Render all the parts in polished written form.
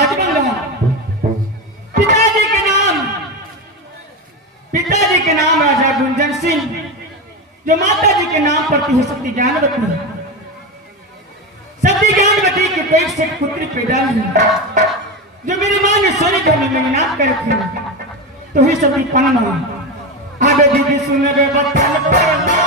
राजबंगा पिताजी के नाम राजा गुंजन सिंह, जो माता जी के नाम पर है सती ज्ञानवती। सती ज्ञानवती के पेट से पुत्री पैदा हुई, जो मेरी मां ने सोने घर में मेहनत कर थी, तो ही सती पन्ना आगे दीदी सुन रे बचन पड़ना।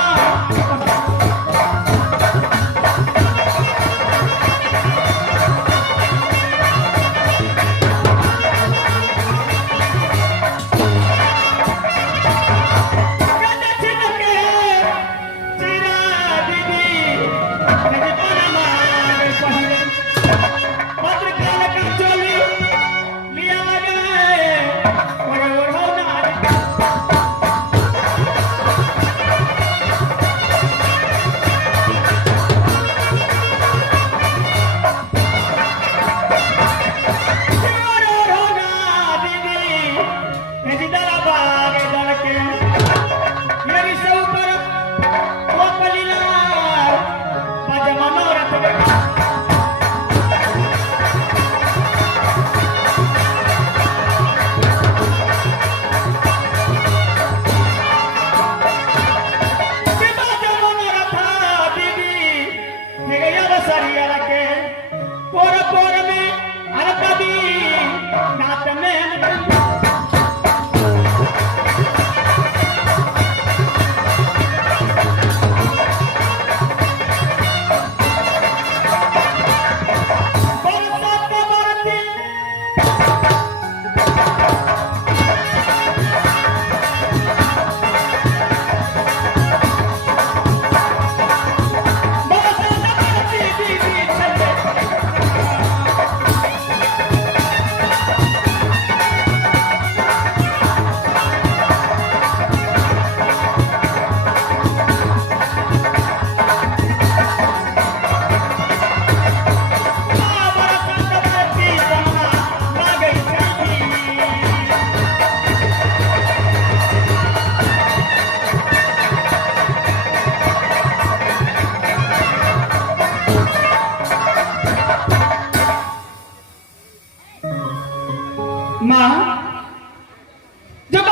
जब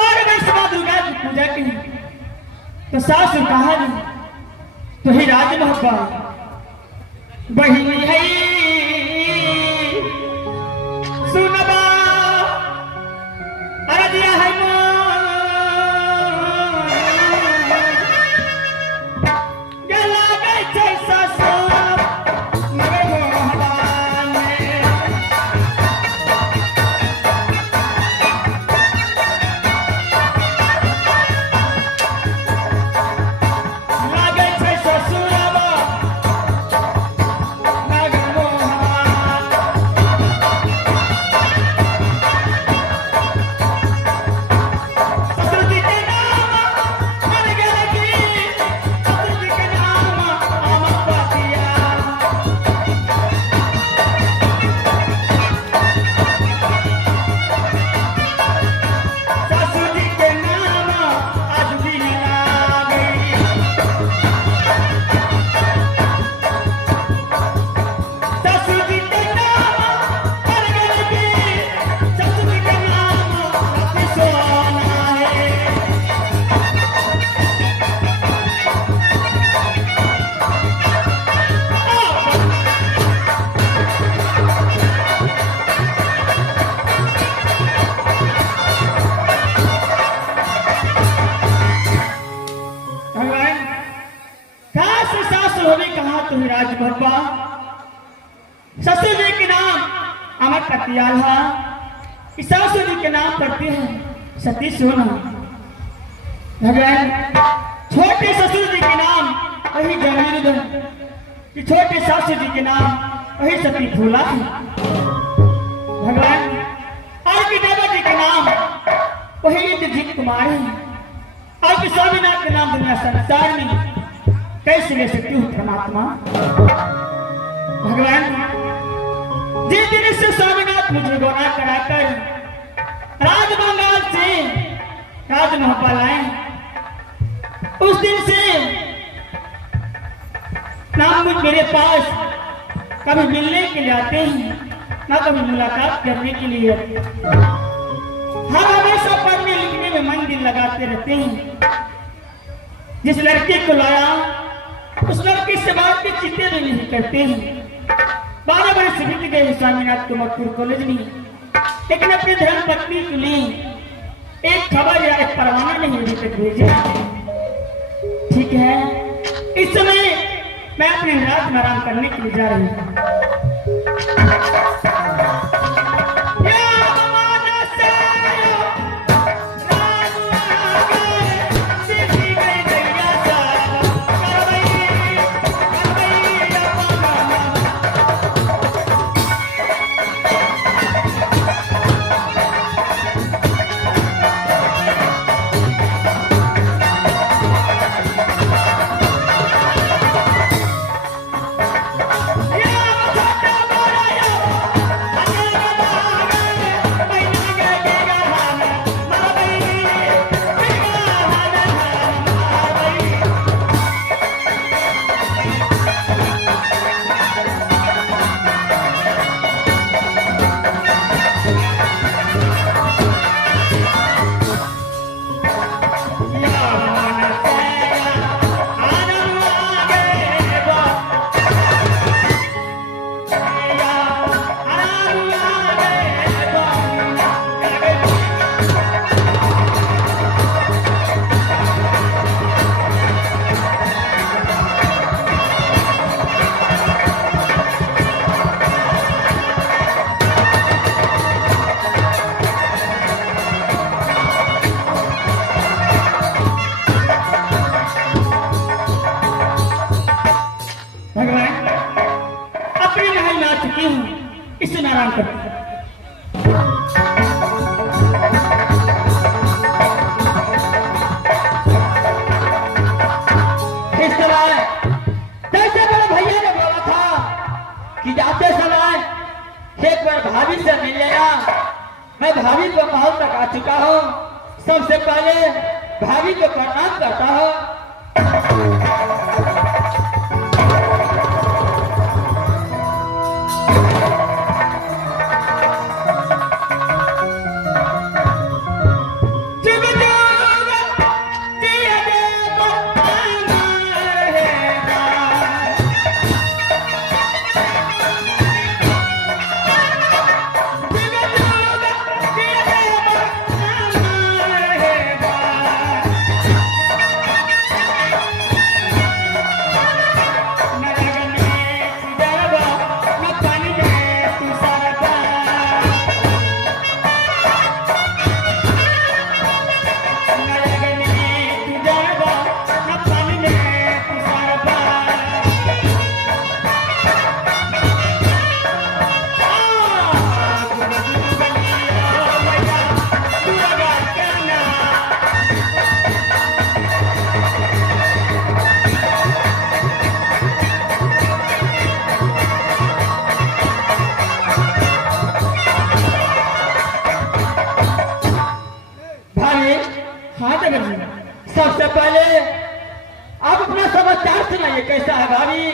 दुर्गा की पूजा की तो सास कहा तो ही राज महबा बहिनी है सुनबा अरदिया है गला गई जैसा ससुर जी के नाम अमर कटियाल है, ससुर जी के नाम पड़ते हैं सती सोना। भगवान छोटे ससुर जी के नाम वही जमीन कि छोटे ससुर जी के नाम वही सती फूला। भगवान और की देवा जी के नाम वही इंद्रजीत कुमार है, और की स्वामीनाथ के नाम दुनिया संसार में कैसे ले सकती हूँ परमात्मा। भगवान जिस दिन से स्वामीनाथ मुझे गौना कराकर राज बंगाल से राज महबा लाए, उस दिन से नाम मेरे पास कभी मिलने के लिए आते हैं, ना कभी मुलाकात करने के लिए। हम हमेशा पढ़ने लिखने में मन दिल लगाते रहते हैं। जिस लड़के को लाया उस लड़के से बात के चिंते में नहीं करते हैं। 12 बरस से बीत गए स्वामीनाथ कुमारपुर कॉलेज में, लेकिन अपनी धर्म पत्नी के लिए एक खबर या एक परवाना नहीं अभी तक भेजा। ठीक है, इस समय मैं अपने रात में आराम करने के लिए जा रही हूँ। इससे आराम कर। इस समय जैसे मेरे भैया ने बोला था कि जाते समय एक बार भाभी से मिल लेना, मैं भाभी को महल तक आ चुका हूँ। सबसे पहले भाभी को प्रणाम करता हूँ। सबसे पहले आप अपना समाचार सुनाइए, कैसा है भाभी?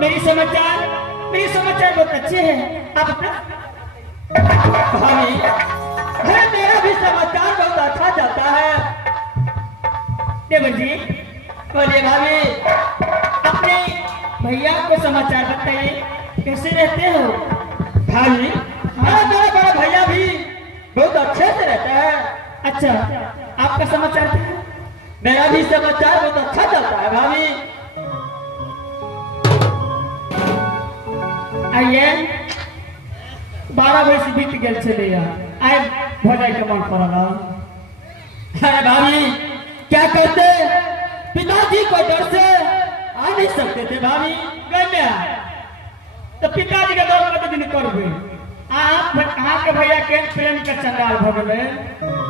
मेरी समाचार बहुत अच्छे हैं। आप अपना? भाभी, मेरा भी समाचार बहुत अच्छा जाता है। देवर जी बोलिए भाभी, अपने भैया को समाचार बताइए, कैसे रहते हो? भाभी, मेरा बड़ा भैया भी बहुत अच्छे से रहता है। अच्छा, आपका समाचार क्या है? मेरा भी समाचार बहुत अच्छा चलता है भाभी। आइए, 12 बजे से बीत गए चले आए भोजन के मन पड़ा। अरे भाभी, क्या करते, पिताजी को डर से आ नहीं सकते थे भाभी। तो पिताजी का दौर कत दिन करबे। आप के भैया के प्रेम के चंडाल भ गए,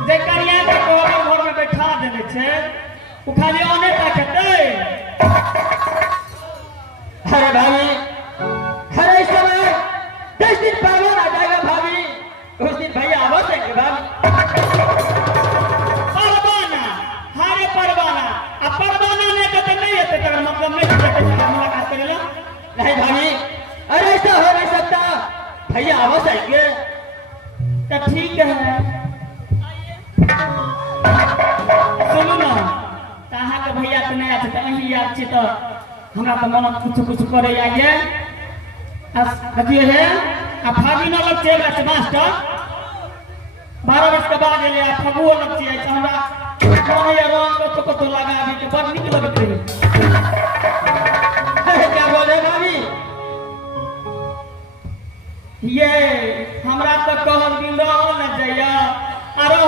जे करिया के घर में बैठा देने छे, उ खाली ओने ताकते। अरे भाभी, हर समय 10 दिन परवान आ जाएगा भाभी, उस दिन भैया आवाज देंगे भाभी। परवाना, हारे परवाना, अब परवाना नहीं तो नहीं है, तो मतलब नहीं मुलाकात करेला। नहीं भाभी, अरे ऐसा हो नहीं सकता। भैया आवाज आएंगे तो ठीक है सुनू ना कहाँ के भैया तो नहीं आते अही याद छे तो हमरा तो मन कुछ कुछ करे आइए देखिए है आ फागी न लग चल रहा मास्टर 12 वर्ष के बाद ले आ फगुओ लग छे हमरा कोन ये रंग को तो लगा भी तो बड़ निक लगत रही क्या बोले भाभी ये हमरा तो कहल दिन रहल न जइया आरो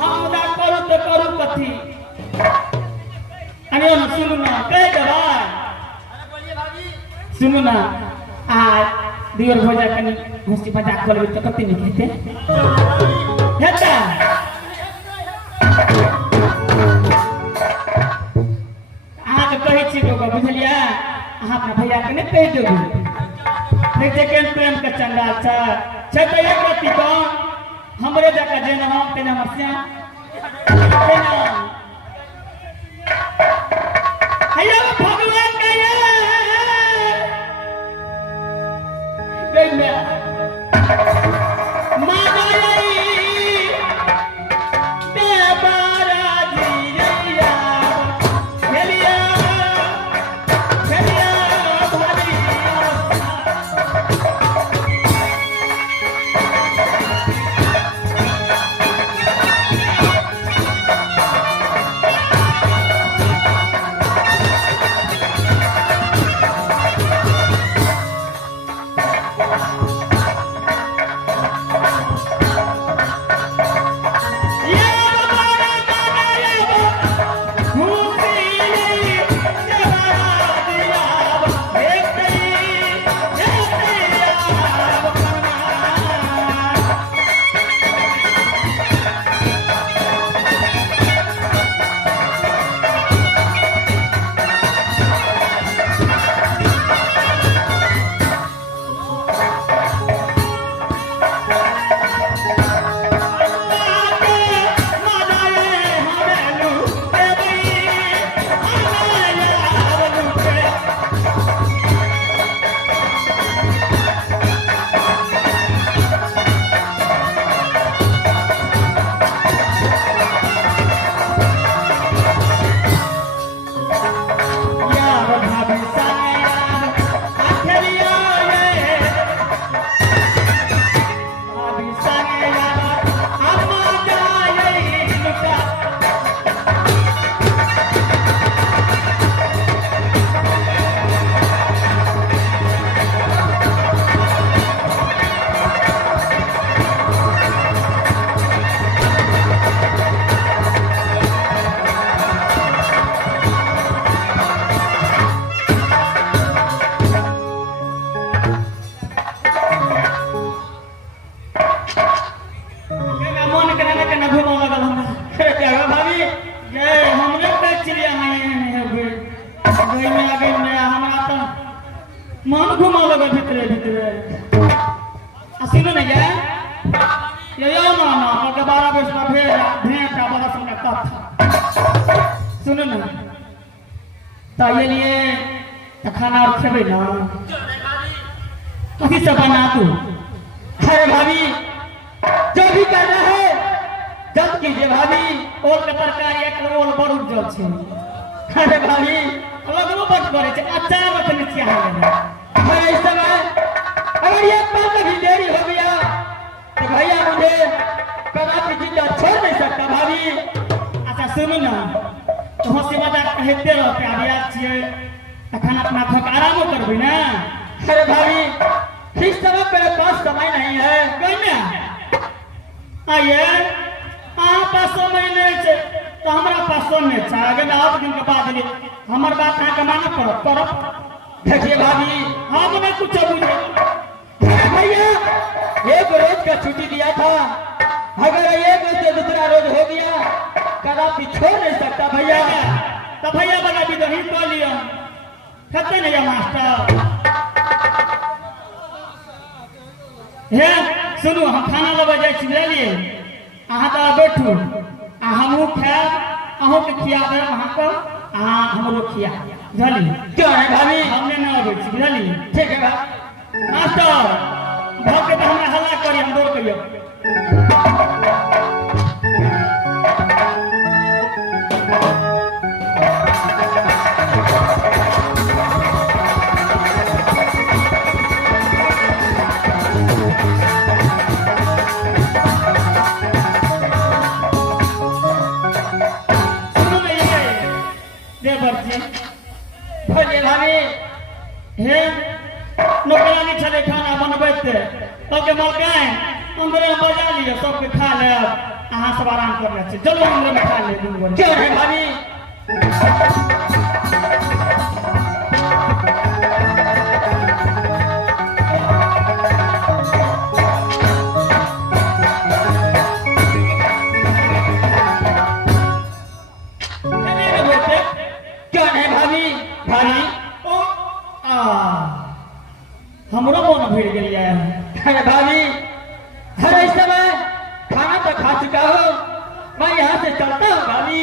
हमरा करू तो करू कथी अरे सुनू ना कह देबा अरे बोलिए भाभी सुनू ना आ दियर भोजा कनी हंसी मजाक करबे तो कते नहीं खेते हेता अहाँ के कहै छी लोग बुझलिया अहाँ अपना भैया के नहीं कह देबे देखते केन प्रेम के चंडाल छ तो एक रति को हमरे जका जेना हम तेना मस्या तेना हैया भगवान के ये गइमे मागई ते बारा दिया खेलिया खेलिया भाभी मन घुमा लगा भीतरे भीतरे असीनो नहीं है ये ना ना के 12 वर्ष का भेंट बड़ा सुनने कथा सुनो ना तो ये लिए तो खाना और खेबे ना कथी से बना तू अरे भाभी जो भी करना है जब कीजिए भाभी ओल के तरकारी एक ओल बड़ उज्जवल छे अरे भाभी लगो बट करे छे अचार मत नीचे आ गया अरे इस समय अगर एक बार भी देरी हो गया तो भैया मुझे कदापि जिंदा छोड़ नहीं सकता भाभी। अच्छा सुनो ना तो हंसी मजाक कहते रहते अभी आज छे तो खाना अपना खा के आराम करबे ना। अरे भाभी इस समय मेरे पास समय नहीं है कहीं ना आइए आप पास समय नहीं छे तो हमारा पास समय छे अगर 8 दिन के बाद हमार बात ना के माना करब देखिए भाभी हम नहीं कुछ बुझे भैया एक रोज का छुट्टी दिया था अगर एक से दूसरा रोज हो गया कदापि छोड़ नहीं सकता भैया। तो भैया बना भी दही तो लिया खत्ते नहीं मास्टर हे सुनो हम खाना लेबे जाय छी बुझलिए अहाँ तो बैठू आ हमहू खाएब अहूँ के खिया देब अहाँ को अहाँ हमरो खिया बुझलिए क्यों है भाभी हमने ना अबै छी बुझलिए ठीक है भाई। मास्टर भाग के तो हमें हल्ला करी हम दौड़ करियो सुनो ये देवर जी बोलिए भाभी हे नौकरानी छले खाना बनबैते सबके मौकाए अंदर में बजा लियो सबके खा ले अहाँ सब आराम कर ले चलो अंदर में खा ले दुनू गोरे क्यों है भाभी नहीं रे बेटे क्यों है भाभी भाभी ओ आ हमरो मन भर गेलिए अरे भाभी हर इस समय खाना तो खा चुका हो मैं यहाँ से चलता हूँ भाभी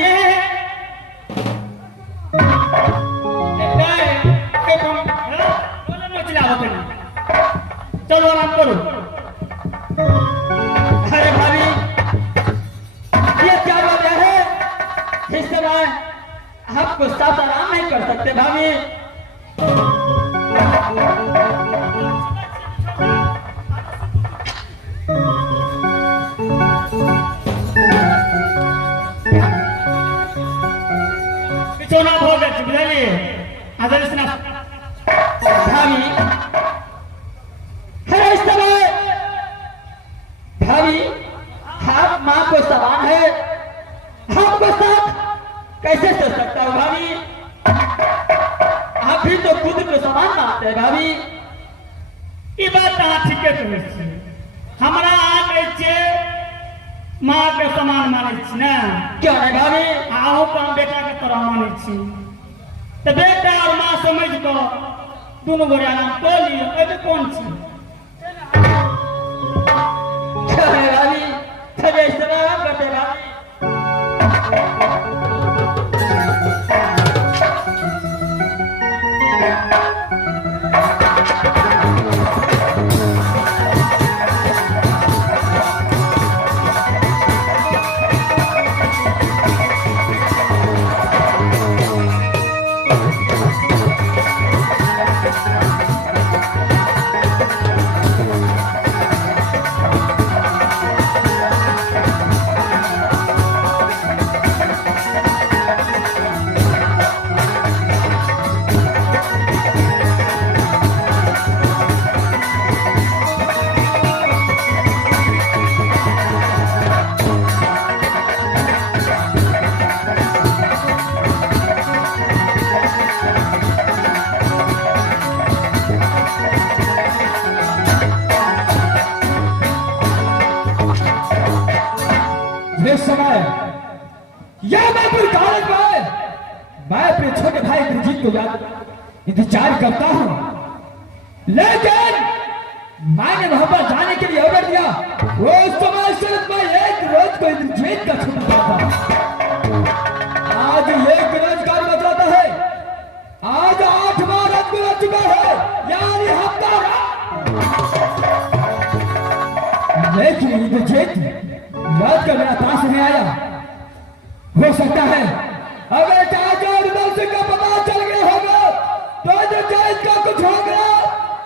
चलो आराम करो अरे भाभी ये क्या वजह है इस समय आपको साथ आराम नहीं कर सकते भाभी बिछोना भोग बुझलिए आदर सुना भाभी हर इस समय भाभी आप माँ को समान है आपको साथ कैसे चल सकता हूँ भाभी आप भी तो खुद को समान मानते हैं भाभी ई बात अहाँ ठीके कहै छी हमरा अहाँ कहै छियै माँ के समान मानै छी ने क्यों नहीं भाभी आहू को हम बेटा के तरह मानै छी तो बेटा और माँ समझ को दोनों गोरे आराम कर लियो एबे कौन छी क्यों है भाभी चलिए इस तरह आप करते हैं भाभी इस समय यह मैं कोई कारण में मैं अपने छोटे भाई इंद्रजीत को याद इंतजार करता हूं लेकिन मैंने वहां पर जाने के लिए ऑर्डर दिया वो उस समय सिर्फ मैं एक रोज को इंद्रजीत का छूटा था आज एक रोजगार बदलाता है आज 8 बार रात को लग चुका है यानी हफ्ता लेकिन इंद्रजीत रात का मेरा पास नहीं आया हो सकता है अगर चाचा और दर्शक का पता चल गया होगा तो इंद्रजीत का कुछ हो गया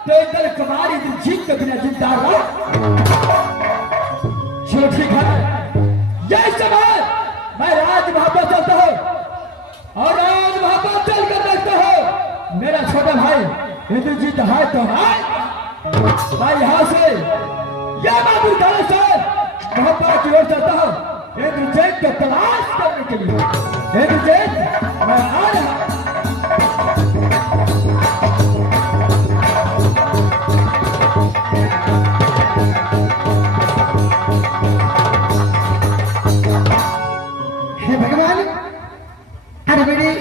तो इधर कुमार इंद्रजीत के बिना जिंदा रहा चलो ठीक है यही समय मैं राज वहां पर चलता हूं और राज वहां पर चल कर देखता हूं मेरा छोटा भाई इंद्रजीत है तो है मैं यहां से या बाबू से मोहब्बत की ओर चलता हूं इंद्रजीत को तलाश करने के लिए इंद्रजीत मैं आ रहा हे भगवान अरे मेरे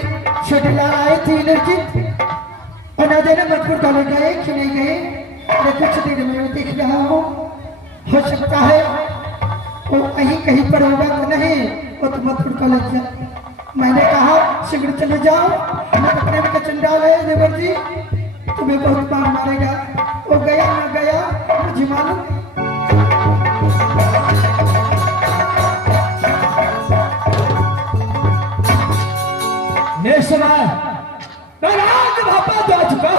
छोटे लाल आए थे इंद्रजीत और ना देना मजबूर कॉलेज गए कि नहीं गए मैं कुछ देर में देख रहा हूँ हो सकता है वो कहीं पर होगा तो नहीं वो तो मजबूर कॉलेज जा मैंने कहा शीघ्र चले जाओ मैं अपने का चंडाल है देवर जी तुम तुम्हें बहुत मार मारेगा। वो गया ना गया मुझे मालूम नहीं। ये समय मैं राज वापस आ चुका